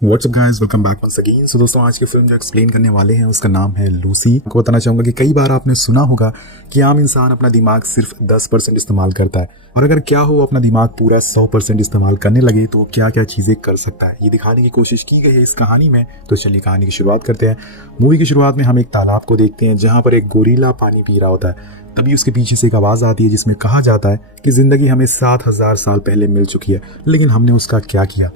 WhatsApp guys, welcome back once again. So दोस्तों, आज की फिल्म जो एक्सप्लेन करने वाले हैं उसका नाम है लूसी। आपको बताना चाहूंगा कि कई बार आपने सुना होगा कि आम इंसान अपना दिमाग सिर्फ 10% इस्तेमाल करता है, और अगर क्या हो अपना दिमाग पूरा 100% इस्तेमाल करने लगे तो वो क्या क्या चीजें कर सकता है, ये दिखाने की कोशिश की गई है इस कहानी में। तो चलिए कहानी की शुरुआत करते हैं। मूवी की शुरुआत में हम एक तालाब को देखते हैं जहाँ पर एक गोरीला पानी पी रहा होता है। तभी उसके पीछे से एक आवाज आती है जिसमें कहा जाता है कि जिंदगी हमें 7,000 साल पहले मिल चुकी है, लेकिन हमने उसका क्या किया।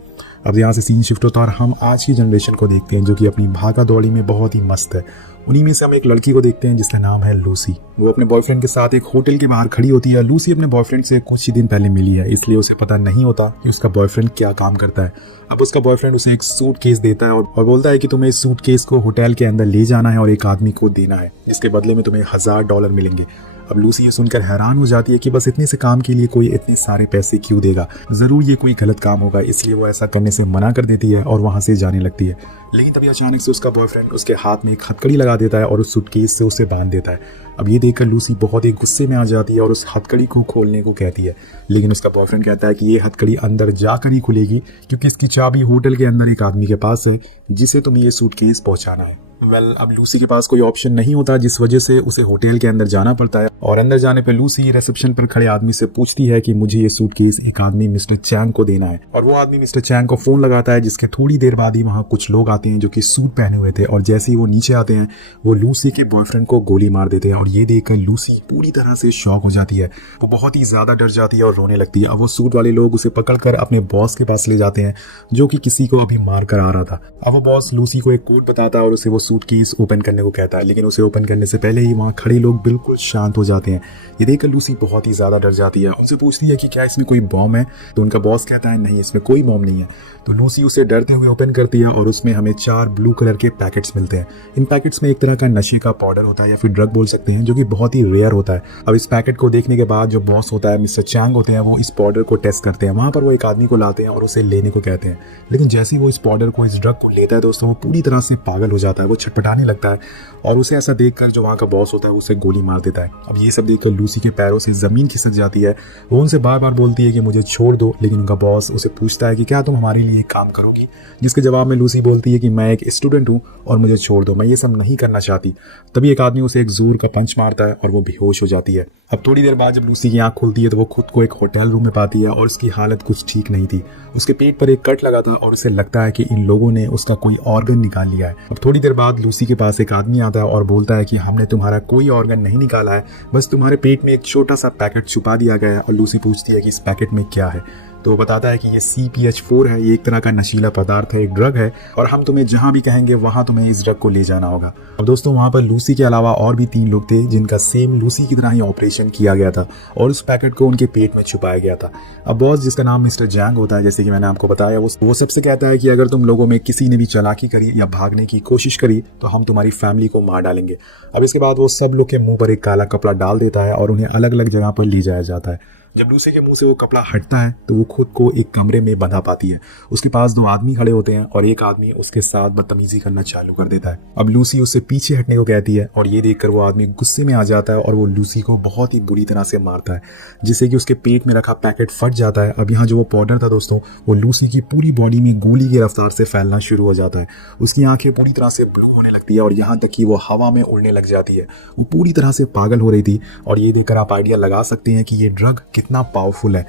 अब यहाँ से सीन शिफ्ट होता है और हम आज की जनरेशन को देखते हैं जो कि अपनी भागा दौड़ी में बहुत ही मस्त है। उन्हीं में से हम एक लड़की को देखते हैं जिसका नाम है लूसी। वो अपने बॉयफ्रेंड के साथ एक होटल के बाहर खड़ी होती है। लूसी अपने बॉयफ्रेंड से कुछ ही दिन पहले मिली है, इसलिए उसे पता नहीं होता कि उसका बॉयफ्रेंड क्या काम करता है। अब उसका बॉयफ्रेंड उसे एक सूटकेस देता है और बोलता है कि तुम्हें इस सूटकेस को होटल के अंदर ले जाना है और एक आदमी को देना है, इसके बदले में तुम्हें $1,000 मिलेंगे। अब लूसी ये सुनकर हैरान हो जाती है कि बस इतने से काम के लिए कोई इतने सारे पैसे क्यों देगा, जरूर ये कोई गलत काम होगा, इसलिए वो ऐसा करने से मना कर देती है और वहां से जाने लगती है। लेकिन तभी अचानक से उसका बॉयफ्रेंड उसके हाथ में एक हथकड़ी लगा देता है और उस सूटकेस से उसे बांध देता है। अब ये देखकर लूसी बहुत ही गुस्से में आ जाती है और उस हथकड़ी को खोलने को कहती है, लेकिन उसका बॉयफ्रेंड कहता है कि ये हथकड़ी अंदर जाकर ही खुलेगी क्योंकि इसकी चाबी होटल के अंदर एक आदमी के पास है जिसे तुम्हें ये सूटकेस पहुंचाना है। अब लूसी के पास कोई ऑप्शन नहीं होता, जिस वजह से उसे होटल के अंदर जाना पड़ता है। और अंदर जाने पर लूसी रिसेप्शन पर खड़े आदमी से पूछती है कि मुझे ये सूटकेस एक आदमी मिस्टर चैंग को देना है। और वो आदमी मिस्टर चैंग को फोन लगाता है, जिसके थोड़ी देर बाद ही वहाँ कुछ लोग आते हैं जो कि सूट पहने हुए थे, और जैसे ही वो नीचे आते हैं वो लूसी के बॉयफ्रेंड को गोली मार देते हैं। और ये देखकर लूसी पूरी तरह से शॉक हो जाती है, वो बहुत ही ज्यादा डर जाती है और रोने लगती है। अब वो सूट वाले लोग उसे पकड़कर अपने बॉस के पास ले जाते हैं जो कि किसी को अभी मार कर आ रहा था। अब वो बॉस लूसी को एक कोड बताता है और उसे वो सूटकेस ओपन करने को कहता है, लेकिन उसे ओपन करने से पहले ही वहाँ खड़े लोग बिल्कुल शांत हो जाते हैं। ये देखकर लूसी बहुत ही ज्यादा डर जाती है। उनसे पूछती है कि क्या इसमें कोई बॉम्ब है, तो उनका बॉस कहता है नहीं, इसमें कोई बॉम्ब नहीं है। तो लूसी उसे डरते हुए ओपन करती है और उसमें हमें 4 ब्लू कलर के पैकेट्स मिलते हैं। इन पैकेट्स में एक तरह का नशे का पाउडर होता है या फिर ड्रग बोल सकते हैं, जो कि बहुत ही रेयर होता है। अब इस पैकेट को देखने के बाद जो बॉस होता है मिस्टर चैंग होते हैं, वो इस पाउडर को टेस्ट करते हैं। वहां पर वो एक आदमी को लाते हैं और उसे लेने को कहते हैं, लेकिन जैसे ही वो इस पाउडर को, इस ड्रग को लेता है दोस्तों, वो पूरी तरह से पागल हो जाता है। वो छटपटाने लगता है और उसे ऐसा देखकर जो वहाँ का बॉस होता है उसे गोली मार देता है। अब ये सब देखकर लूसी के पैरों से जमीन खिसक जाती है। वो उनसे बार बार बोलती है कि मुझे छोड़ दो, लेकिन उनका बॉस उसे पूछता है कि क्या तुम हमारे लिए काम करोगी, जिसके जवाब में लूसी बोलती है कि मैं एक स्टूडेंट हूँ और मुझे छोड़ दो, मैं ये सब नहीं करना चाहती। तभी एक आदमी उसे एक जोर का पंच मारता है और वो बेहोश हो जाती है। अब थोड़ी देर बाद जब लूसी की आंख खुलती है तो वो खुद को एक होटल रूम में पाती है और उसकी हालत कुछ ठीक नहीं थी। उसके पेट पर एक कट लगा था और उसे लगता है कि इन लोगों ने उसका कोई ऑर्गन निकाल लिया है। अब थोड़ी देर बाद लूसी के पास एक आदमी आता है और बोलता है कि हमने तुम्हारा कोई ऑर्गन नहीं निकाला है, बस तुम्हारे पेट में एक छोटा सा पैकेट छुपा दिया गया है। और लूसी पूछती है कि इस पैकेट में क्या है, तो वो बताता है कि ये CPH4 है, ये एक तरह का नशीला पदार्थ है, एक ड्रग है, और हम तुम्हें जहां भी कहेंगे वहां तुम्हें इस ड्रग को ले जाना होगा। अब दोस्तों, वहां पर लूसी के अलावा और भी 3 लोग थे जिनका सेम लूसी की तरह ही ऑपरेशन किया गया था और उस पैकेट को उनके पेट में छुपाया गया था। अब बॉस, जिसका नाम मिस्टर जैंग होता है, जैसे कि मैंने आपको बताया, वो सबसे कहता है कि अगर तुम लोगों में किसी ने भी चालाकी करी या भागने की कोशिश करी तो हम तुम्हारी फैमिली को मार डालेंगे। अब इसके बाद वो सब लोग के मुंह पर एक काला कपड़ा डाल देता है और उन्हें अलग अलग जगह पर ले जाया जाता है। जब लूसी के मुंह से वो कपड़ा हटता है तो वो खुद को एक कमरे में बंधा पाती है। उसके पास 2 आदमी खड़े होते हैं और एक आदमी उसके साथ बदतमीजी करना चालू कर देता है। अब लूसी उससे पीछे हटने को कहती है और ये देखकर वो आदमी गुस्से में आ जाता है और वो लूसी को बहुत ही बुरी तरह से मारता है, जिससे कि उसके पेट में रखा पैकेट फट जाता है। अब यहाँ जो वो पाउडर था दोस्तों, वो लूसी की पूरी बॉडी में गोली की रफ्तार से फैलना शुरू हो जाता है। उसकी आंखें पूरी तरह से ब्लू होने लगती है और यहाँ तक कि वो हवा में उड़ने लग जाती है। वो पूरी तरह से पागल हो रही थी और ये देखकर आप आइडिया लगा सकते हैं कि ये ड्रग कितना पावरफुल है।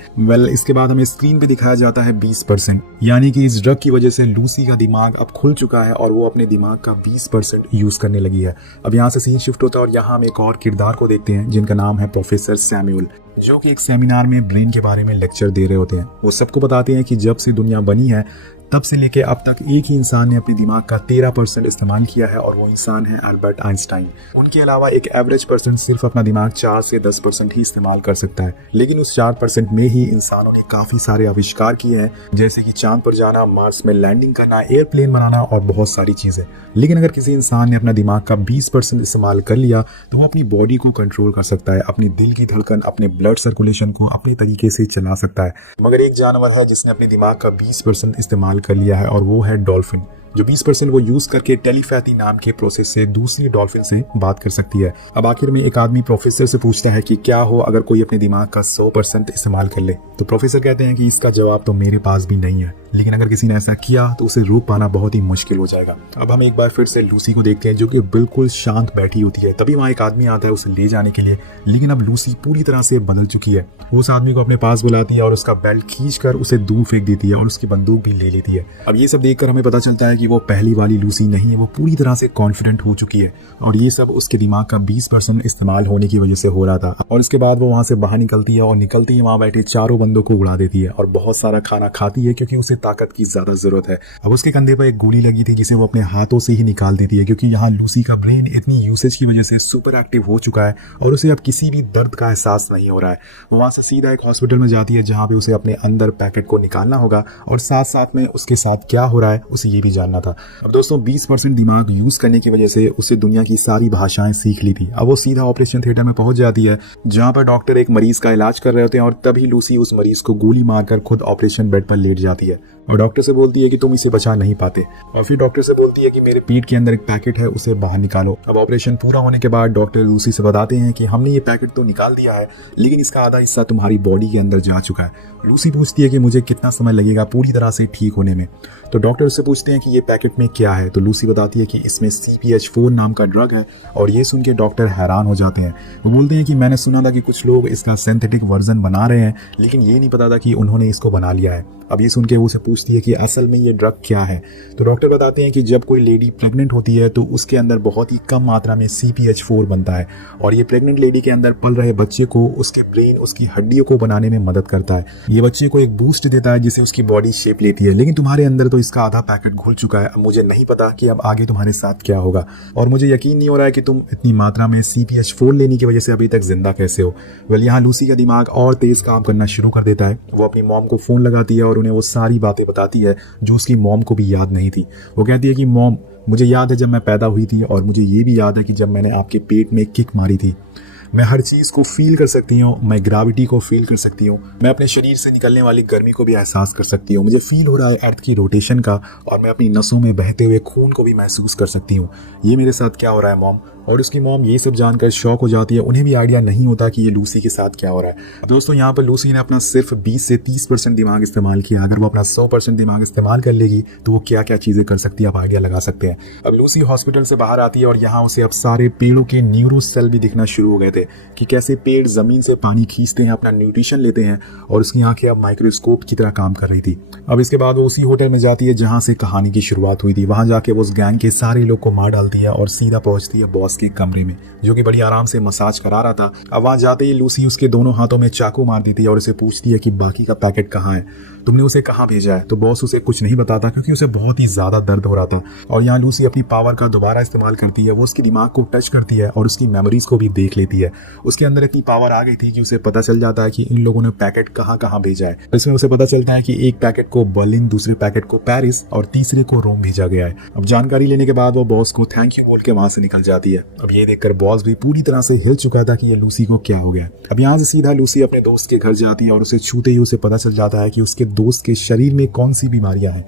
इसके बाद हमें स्क्रीन पे दिखाया जाता है 20%, यानी कि इस ड्रग की वजह से लूसी का दिमाग अब खुल चुका है और वो अपने दिमाग का 20% यूज करने लगी है। अब यहाँ से सीन शिफ्ट होता है और यहाँ हम एक और किरदार को देखते हैं जिनका नाम है प्रोफेसर सैमुअल, जो कि एक सेमिनार में ब्रेन के बारे में लेक्चर दे रहे होते हैं। वो सबको बताते हैं कि जब से दुनिया बनी है तब से लेके अब तक एक ही इंसान ने अपने दिमाग का 13% इस्तेमाल किया है और वो इंसान है अल्बर्ट आइंस्टाइन। उनके अलावा एक एवरेज पर्सन सिर्फ अपना दिमाग 4 से 10% ही इस्तेमाल कर सकता है, लेकिन उस 4% में ही इंसानों ने काफी सारे आविष्कार किए हैं, जैसे कि चांद पर जाना, मार्स में लैंडिंग करना, एयरप्लेन बनाना और बहुत सारी चीजें। लेकिन अगर किसी इंसान ने अपना दिमाग का 20% इस्तेमाल कर लिया तो वो अपनी बॉडी को कंट्रोल कर सकता है, अपने दिल की धड़कन, अपने ब्लड सर्कुलेशन को अपने तरीके से चला सकता है। मगर एक जानवर है जिसने अपने दिमाग का 20% इस्तेमाल कर लिया है और वो है डॉल्फिन, जो 20% वो यूज करके टेलीपैथी नाम के प्रोसेस से दूसरी डॉल्फिन से बात कर सकती है। अब आखिर में एक आदमी प्रोफेसर से पूछता है कि क्या हो अगर कोई अपने दिमाग का 100% इस्तेमाल कर ले, तो प्रोफेसर कहते हैं कि इसका जवाब तो मेरे पास भी नहीं है। लेकिन अगर किसी ने ऐसा किया तो उसे रोक पाना बहुत ही मुश्किल हो जाएगा। अब हम एक बार फिर से लूसी को देखते हैं, जो कि बिल्कुल शांत बैठी होती है। तभी वहाँ एक आदमी आता है उसे ले जाने के लिए, लेकिन अब लूसी पूरी तरह से बदल चुकी है। वो उस आदमी को अपने पास बुलाती है और उसका बेल्ट खींचकर उसे दूर फेंक देती है और उसकी बंदूक भी ले लेती है। अब ये सब देखकर हमें पता चलता है कि वो पहली वाली लूसी नहीं है, वो पूरी तरह से कॉन्फिडेंट हो चुकी है और ये सब उसके दिमाग का 20% इस्तेमाल होने की वजह से हो रहा था। और इसके बाद वो वहाँ से बाहर निकलती है और निकलती है वहाँ बैठे चारों बंदों को उड़ा देती है और बहुत सारा खाना खाती है क्योंकि उसे ताकत की ज्यादा जरूरत है। अब उसके कंधे पर एक गोली लगी थी जिसे वो अपने हाथों से ही निकाल देती है, क्योंकि यहाँ लूसी का ब्रेन इतनी यूसेज की वजह से सुपर एक्टिव हो चुका है और उसे अब किसी भी दर्द का एहसास नहीं हो रहा है। वो वहाँ से सीधा एक हॉस्पिटल में जाती है जहाँ पे उसे अपने अंदर पैकेट को निकालना होगा और साथ साथ में उसके साथ क्या हो रहा है उसे ये भी जानना था। अब दोस्तों 20% दिमाग यूज करने की वजह से उसे दुनिया की सारी भाषाएं सीख ली थी। अब वो सीधा ऑपरेशन थिएटर में पहुंच जाती है जहाँ पर डॉक्टर एक मरीज का इलाज कर रहे होते हैं और तभी लूसी उस मरीज को गोली मारकर खुद ऑपरेशन बेड पर लेट जाती है और डॉक्टर से बोलती है कि तुम इसे बचा नहीं पाते। और फिर डॉक्टर से बोलती है कि मेरे पेट के अंदर एक पैकेट है, उसे बाहर निकालो। अब ऑपरेशन पूरा होने के बाद डॉक्टर लूसी से बताते हैं कि हमने ये पैकेट तो निकाल दिया है, लेकिन इसका आधा हिस्सा तुम्हारी बॉडी के अंदर जा चुका है। लूसी पूछती है कि मुझे कितना समय लगेगा पूरी तरह से ठीक होने में। तो डॉक्टर उससे पूछते हैं कि ये पैकेट में क्या है। तो लूसी बताती है कि इसमें CPH4 नाम का ड्रग है और ये सुन के डॉक्टर हैरान हो जाते हैं। वो बोलते हैं कि मैंने सुना था कि कुछ लोग इसका सिंथेटिक वर्जन बना रहे हैं, लेकिन ये नहीं पता था कि उन्होंने इसको बना लिया है। अब ये सुन के वो उसे पूछती है कि असल में ये ड्रग क्या है। तो डॉक्टर बताते हैं कि जब कोई लेडी प्रेग्नेंट होती है तो उसके अंदर बहुत ही कम मात्रा में CPH4 बनता है और ये प्रेग्नेंट लेडी के अंदर पल रहे बच्चे को उसके ब्रेन, उसकी हड्डियों को बनाने में मदद करता है। ये बच्चे को एक बूस्ट देता है जिससे उसकी बॉडी शेप लेती है। लेकिन तुम्हारे अंदर तो इसका आधा पैकेट घुल चुका है। अब मुझे नहीं पता कि अब आगे तुम्हारे साथ क्या होगा और मुझे यकीन नहीं हो रहा है कि तुम इतनी मात्रा में CPH4 लेने की वजह से अभी तक जिंदा कैसे हो। वेल, यहाँ लूसी का दिमाग और तेज काम करना शुरू कर देता है। वो अपनी मॉम को फोन लगाती है और उन्हें वो सारी बातें बताती है जो उसकी मॉम को भी याद नहीं थी। वो कहती है कि मॉम, मुझे याद है जब मैं पैदा हुई थी और मुझे ये भी याद है कि जब मैंने आपके पेट में किक मारी थी। मैं हर चीज़ को फील कर सकती हूँ, मैं ग्रेविटी को फील कर सकती हूँ, मैं अपने शरीर से निकलने वाली गर्मी को भी एहसास कर सकती हूँ। मुझे फील हो रहा है अर्थ की रोटेशन का और मैं अपनी नसों में बहते हुए खून को भी महसूस कर सकती हूँ। ये मेरे साथ क्या हो रहा है मॉम। और उसकी मॉम ये सब जानकर शॉक हो जाती है। उन्हें भी आइडिया नहीं होता कि ये लूसी के साथ क्या हो रहा है। दोस्तों, यहाँ पर लूसी ने अपना सिर्फ 20 से 30% दिमाग इस्तेमाल किया। अगर वो अपना 100% दिमाग इस्तेमाल कर लेगी तो वो क्या क्या चीज़ें कर सकती है, आप आइडिया लगा सकते हैं। अब लूसी हॉस्पिटल से बाहर आती है और यहाँ उसे अब सारे पेड़ों के न्यूरो सेल भी दिखना शुरू हो गए थे कि कैसे पेड़ जमीन से पानी खींचते हैं, अपना न्यूट्रिशन लेते हैं और उसकी आंखें अब माइक्रोस्कोप की तरह काम कर रही थी। अब इसके बाद वो उसी होटल में जाती है जहाँ से कहानी की शुरुआत हुई थी। वहाँ जाके वो उस गैंग के सारे लोग को मार डालती है और सीधा पहुंचती है बॉस के कमरे में, जो कि बड़ी आराम से मसाज करा रहा था। अब वहां जाते ही लूसी उसके दोनों हाथों में चाकू मार देती है और उसे पूछती है कि बाकी का पैकेट कहाँ है, तुमने उसे कहाँ भेजा है। तो बॉस उसे कुछ नहीं बताता क्योंकि उसे बहुत ही ज्यादा दर्द हो रहा था। और यहाँ लूसी अपनी पावर का दोबारा इस्तेमाल करती है। वो उसके दिमाग को टच करती है और उसकी मेमोरीज को भी देख लेती है। उसके अंदर इतनी पावर आ गई थी कि उसे पता चल जाता है कि इन लोगों ने पैकेट कहाँ कहाँ भेजा है। इसमें उसे पता चलता है कि एक पैकेट को बर्लिन, दूसरे पैकेट को पेरिस और तीसरे को रोम भेजा गया है। अब जानकारी लेने के बाद वो बॉस को थैंक यू बोल के वहां से निकल जाती है। अब ये देखकर बॉस भी पूरी तरह से हिल चुका था कि ये लूसी को क्या हो गया। अब यहाँ से सीधा लूसी अपने दोस्त के घर जाती है और उसे छूते ही उसे पता चल जाता है कि उसके दोस्त के शरीर में कौन सी बीमारियां हैं।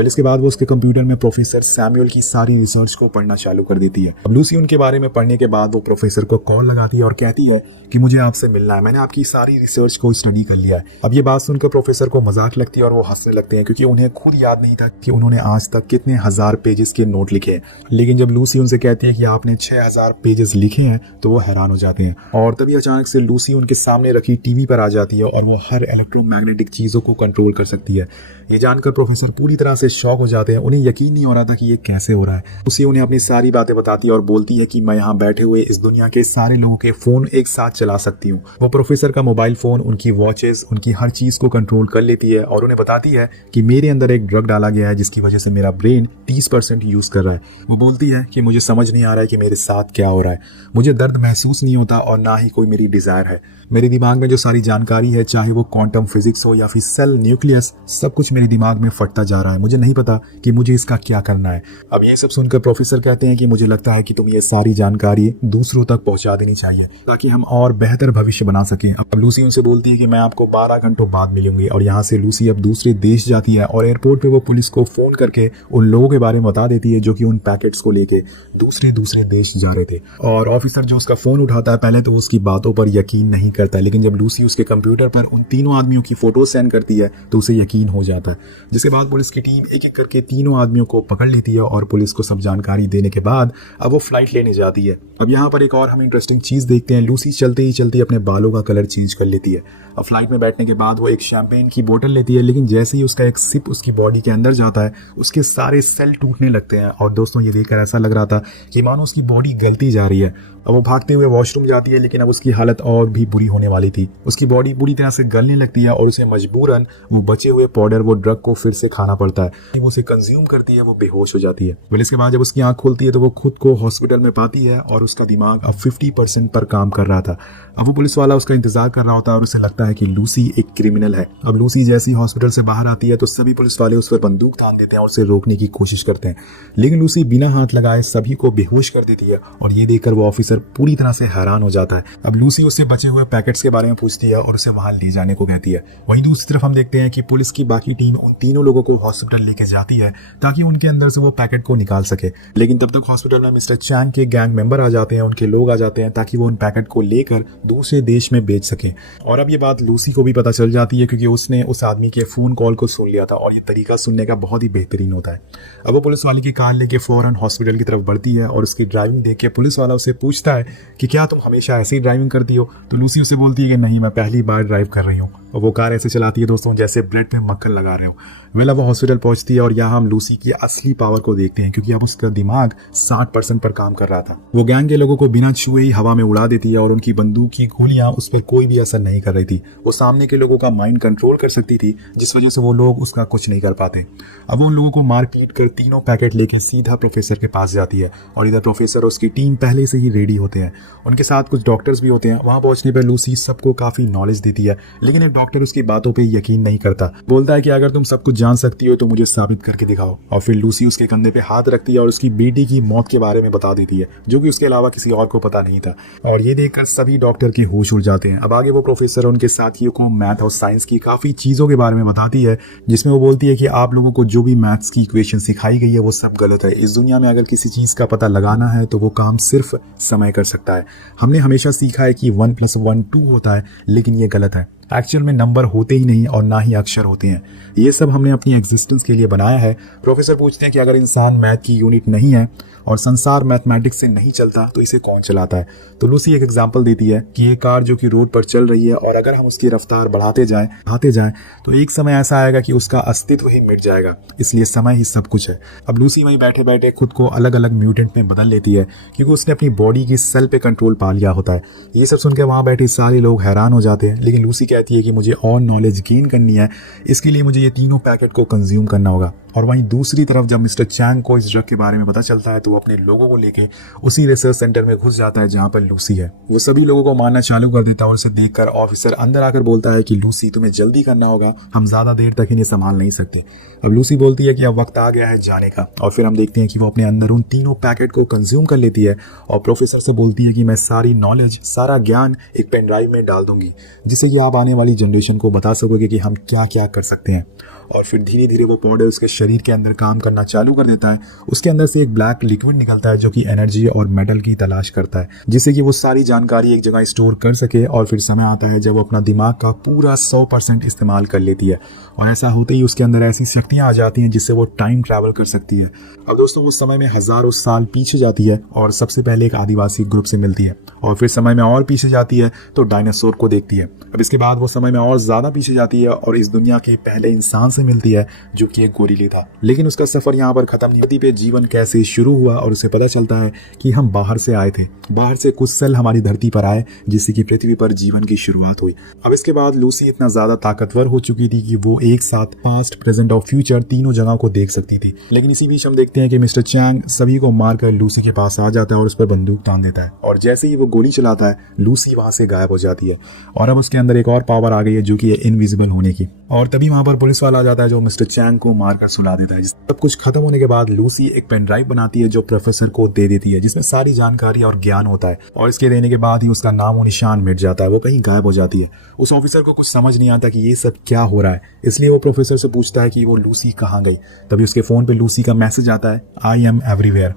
इसके बाद वो उसके कंप्यूटर में प्रोफेसर सैमुअल की सारी रिसर्च को पढ़ना चालू कर देती है। अब लूसी उनके बारे में पढ़ने के बाद वो प्रोफेसर को कॉल लगाती है और कहती है कि मुझे आपसे मिलना है, मैंने आपकी सारी रिसर्च को स्टडी कर लिया है। अब ये बात सुनकर प्रोफेसर को मजाक लगती है और वो हंसने लगते हैं क्योंकि उन्हें खुद याद नहीं था कि उन्होंने आज तक कितने हजार पेजेस के नोट लिखे हैं। लेकिन जब लूसी उनसे कहती है कि आपने 6000 पेजेस लिखे हैं तो वो हैरान हो जाते हैं। और तभी अचानक से लूसी उनके सामने रखी टीवी पर आ जाती है और वो हर इलेक्ट्रोमैग्नेटिक चीजों को कंट्रोल कर सकती है। ये जानकर प्रोफेसर पूरी तरह से शॉक हो जाते हैं। उन्हें यकीन नहीं हो रहा था कि ये कैसे हो रहा है। उसी उन्हें अपनी सारी बातें बताती है और बोलती है कि मैं यहाँ बैठे हुए इस दुनिया के सारे लोगों के फोन एक साथ चला सकती हूँ। वो प्रोफेसर का मोबाइल फोन, उनकी वॉचेस, उनकी हर चीज को कंट्रोल कर लेती है और उन्हें बताती है कि मेरे अंदर एक ड्रग डाला गया है जिसकी वजह से मेरा ब्रेन 30% यूज कर रहा है। वो बोलती है कि मुझे समझ नहीं आ रहा है कि मेरे साथ क्या हो रहा है, मुझे दर्द महसूस नहीं होता और ना ही कोई मेरी डिजायर है। मेरे दिमाग में जो सारी जानकारी है, चाहे वो क्वांटम फिजिक्स हो या फिर सेल न्यूक्लियस, सब कुछ मेरे दिमाग में फटता जा रहा है। मुझे मुझे नहीं पता कि मुझे इसका क्या करना है। अब ये सब सुनकर प्रोफेसर कहते हैं कि मुझे लगता है कि तुम ये सारी जानकारी दूसरों तक पहुंचा देनी चाहिए ताकि हम और बेहतर भविष्य बना सकें। अब लूसी उनसे बोलती है कि मैं आपको 12 घंटों बाद मिलूंगी, और यहाँ से लूसी अब दूसरे देश जाती है और एयरपोर्ट पे वो पुलिस को फोन करके उन लोगों के बारे में बता देती है जो कि उन पैकेट्स को लेके दूसरे देश जा रहे थे। और ऑफिसर जो उसका फोन उठाता है पहले तो उसकी बातों पर यकीन नहीं करता है, लेकिन जब लूसी उसके कंप्यूटर पर उन तीनों आदमियों की फोटो सेंड करती है तो उसे यकीन हो जाता है। जिसके बाद पुलिस की टीम एक एक करके तीनों आदमियों को पकड़ लेती है और पुलिस को सब जानकारी देने के बाद अब वो फ्लाइट लेने जाती है। अब यहाँ पर एक और हम इंटरेस्टिंग चीज देखते हैं, लूसी चलते ही चलते अपने बालों का कलर चेंज कर लेती है। अब फ्लाइट में बैठने के बाद वो एक शैंपेन की बोतल लेती है, लेकिन जैसे ही उसका एक सिप उसकी बॉडी के अंदर जाता है उसके सारे सेल टूटने लगते हैं। और दोस्तों ये देखकर ऐसा लग रहा था कि मानो उसकी बॉडी गलती जा रही है। अब वो भागते हुए वॉशरूम जाती है, लेकिन अब उसकी हालत और भी बुरी होने वाली थी। उसकी बॉडी पूरी तरह से गलने लगती है और उसे मजबूरन वो बचे हुए पाउडर वो ड्रग को फिर से खाना पड़ता है। वो उसे कंज्यूम करती है, वो बेहोश हो जाती है। फिर इसके बाद जब उसकी आंख खुलती है तो वो खुद को हॉस्पिटल में पाती है और उसका दिमाग अब 50% पर काम कर रहा था। अब वो पुलिस वाला उसका इंतजार कर रहा होता है और उसे लगता है कि लूसी एक क्रिमिनल है। अब लूसी जैसे ही हॉस्पिटल से बाहर आती है तो सभी पुलिस वाले उस पर बंदूक तान देते हैं और उसे रोकने की कोशिश करते हैं, लेकिन लूसी बिना हाथ लगाए सभी को बेहोश कर देती है। और ये देखकर वो ऑफिसर पूरी तरह से हैरान हो जाता है। अब लूसी उससे बचे हुए पैकेट्स के बारे में पूछती है और उसे वहां ले जाने को कहती है। वहीं दूसरी तरफ हम देखते हैं कि पुलिस की बाकी टीम उन तीनों लोगों को हॉस्पिटल लेके जाती है ताकि उनके अंदर से वो पैकेट को निकाल सके, लेकिन तब तक हॉस्पिटल में मिस्टर चैंग के गैंग मेंबर आ जाते हैं, उनके लोग आ जाते हैं ताकि वो उन पैकेट को लेकर दूसरे देश में बेच सके। और अब ये बात लूसी को भी पता चल जाती है क्योंकि उसने उस आदमी के फोन कॉल को सुन लिया था और ये तरीका सुनने का बहुत ही बेहतरीन होता है। अब वो पुलिस वाले की कार लेके फौरन हॉस्पिटल की तरफ बढ़ती है और उसकी ड्राइविंग देख के पुलिस वाला उसे पूछता है कि क्या तुम हमेशा ऐसे ही ड्राइविंग करती हो? तो लूसी उसे बोलती है कि नहीं, मैं पहली बार ड्राइव कर रही हूँ। और वो कार ऐसे चलाती है दोस्तों जैसे ब्रेड पे मक्खन लगा रहे हो। वेला वो हॉस्पिटल पहुंचती है और यहाँ हम लूसी की असली पावर को देखते हैं क्योंकि अब उसका दिमाग 60% पर काम कर रहा था। वो गैंग के लोगों को बिना छुए ही हवा में उड़ा देती है और उनकी बंदूक की गोलियां उस पर कोई भी असर नहीं कर रही थी। वो सामने के लोगों का माइंड कंट्रोल कर सकती थी, जिस वजह से वो लोग उसका कुछ नहीं कर पाते। अब वो उन लोगों को मार पीट कर तीनों पैकेट लेकर सीधा प्रोफेसर के पास जाती है और इधर प्रोफेसर और उसकी टीम पहले से ही रेडी होते हैं। उनके साथ कुछ डॉक्टर्स भी होते हैं। वहां पहुंचने पर लूसी सबको काफी नॉलेज देती है, लेकिन एक डॉक्टर उसकी बातों पे यकीन नहीं करता। बोलता है कि अगर तुम सब कुछ जान सकती हो तो मुझे साबित करके दिखाओ। और फिर लूसी उसके कंधे पे हाथ रखती है और उसकी बेटी की मौत के बारे में बता देती है, जो कि उसके अलावा किसी और को पता नहीं था। और ये देखकर सभी डॉक्टर के होश उड़ जाते हैं। अब आगे वो प्रोफेसर उनके साथियों को मैथ और साइंस की काफी चीजों के बारे में बताती है, जिसमें वो बोलती है कि आप लोगों को जो भी मैथ्स की इक्वेशन सिखाई गई है वो सब गलत है। इस दुनिया में अगर किसी चीज का पता लगाना है तो वो काम सिर्फ समय कर सकता है। हमने हमेशा सीखा है कि 1 + 1 2 होता है, लेकिन ये गलत है। एक्चुअल में नंबर होते ही नहीं और ना ही अक्षर होते हैं। ये सब हमने अपनी एग्जिस्टेंस के लिए बनाया है। प्रोफेसर पूछते हैं कि अगर इंसान मैथ की यूनिट नहीं है और संसार मैथमेटिक्स से नहीं चलता तो इसे कौन चलाता है? तो लूसी एक एग्जांपल देती है कि ये कार जो कि रोड पर चल रही है और अगर हम उसकी रफ्तार बढ़ाते जाएं तो एक समय ऐसा आएगा कि उसका अस्तित्व ही मिट जाएगा। इसलिए समय ही सब कुछ है। अब लूसी वहीं बैठे बैठे खुद को अलग अलग म्यूटेंट में बदल लेती है क्योंकि उसने अपनी बॉडी की सेल पे कंट्रोल पा लिया होता है। ये सब सुनकर वहां बैठे सारे लोग हैरान हो जाते हैं, लेकिन लूसी कहती है कि मुझे और नॉलेज गेन करनी है, इसके लिए मुझे ये तीनों पैकेट को कंज्यूम करना होगा। और वहीं दूसरी तरफ जब मिस्टर चैंग को इस ड्रग के बारे में पता चलता है तो वो अपने लोगों को लेके उसी रिसर्च सेंटर में घुस जाता है जहां पर लूसी है। वो सभी लोगों को मारना चालू कर देता है और उसे देखकर ऑफिसर अंदर आकर बोलता है कि लूसी तुम्हें जल्दी करना होगा, हम ज्यादा देर तक इन्हें संभाल नहीं सकते। अब लूसी बोलती है कि अब वक्त आ गया है जाने का। और फिर हम देखते हैं कि वो अपने अंदर उन तीनों पैकेट को कंज्यूम कर लेती है और प्रोफेसर से बोलती है कि मैं सारी नॉलेज, सारा ज्ञान एक पेन ड्राइव में डाल दूंगी, जिससे कि आप आने वाली जनरेशन को बता सकोगे कि हम क्या क्या कर सकते हैं। और फिर धीरे धीरे वो पाउडर उसके शरीर के अंदर काम करना चालू कर देता है। उसके अंदर से एक ब्लैक लिक्विड निकलता है जो कि एनर्जी और मेटल की तलाश करता है, जिससे कि वो सारी जानकारी एक जगह स्टोर कर सके। और फिर समय आता है जब वो अपना दिमाग का पूरा 100% इस्तेमाल कर लेती है और ऐसा होते ही उसके अंदर ऐसी शक्तियां आ जाती हैं जिससे वो टाइम ट्रैवल कर सकती है। अब दोस्तों वो समय में हजारों साल पीछे जाती है और सबसे पहले एक आदिवासी ग्रुप से मिलती है और फिर समय में और पीछे जाती है तो डायनासोर को देखती है। अब इसके बाद वो समय में और ज्यादा पीछे जाती है और इस दुनिया के पहले इंसान से मिलती है जो कि एक गोरिल्ला था। लेकिन उसका सफर यहाँ पर खत्म नहीं। धरती पे जीवन कैसे शुरू हुआ और उसे पता चलता है कि हम बाहर से आए थे, बाहर से कुछ सेल हमारी धरती पर आए जिससे कि पृथ्वी पर जीवन की शुरुआत हुई। अब इसके बाद लूसी इतना ज्यादा ताकतवर हो चुकी थी कि वो एक साथ पास्ट, प्रेजेंट और फ्यूचर तीनों जगह को देख सकती थी। लेकिन इसी बीच हम देखते हैं कि मिस्टर चैंग सभी को मारकर लूसी के पास आ जाता है और उस पर बंदूक तान देता है और जैसे ही वो गोली चलाता है लूसी वहां से गायब हो जाती है। और अब उसके अंदर एक और पावर आ गई है जो कि है इनविजिबल होने की। और तभी वहां पर पुलिस वाला आ जाता है जो मिस्टर चैंग को मारकर सुला देता है। सब कुछ खत्म होने के बाद लूसी एक पेन ड्राइव बनाती है जो प्रोफेसर को दे देती है, जिसमें सारी जानकारी और ज्ञान होता है, और इसके देने के बाद ही उसका नाम और निशान मिट जाता है, वो कहीं गायब हो जाती है। उस ऑफिसर को कुछ समझ नहीं आता कि ये सब क्या हो रहा है, इसलिए वो प्रोफेसर से पूछता है कि वो लूसी कहाँ गई। तभी उसके फोन पे लूसी का मैसेज आता है, आई एम एवरीवेयर।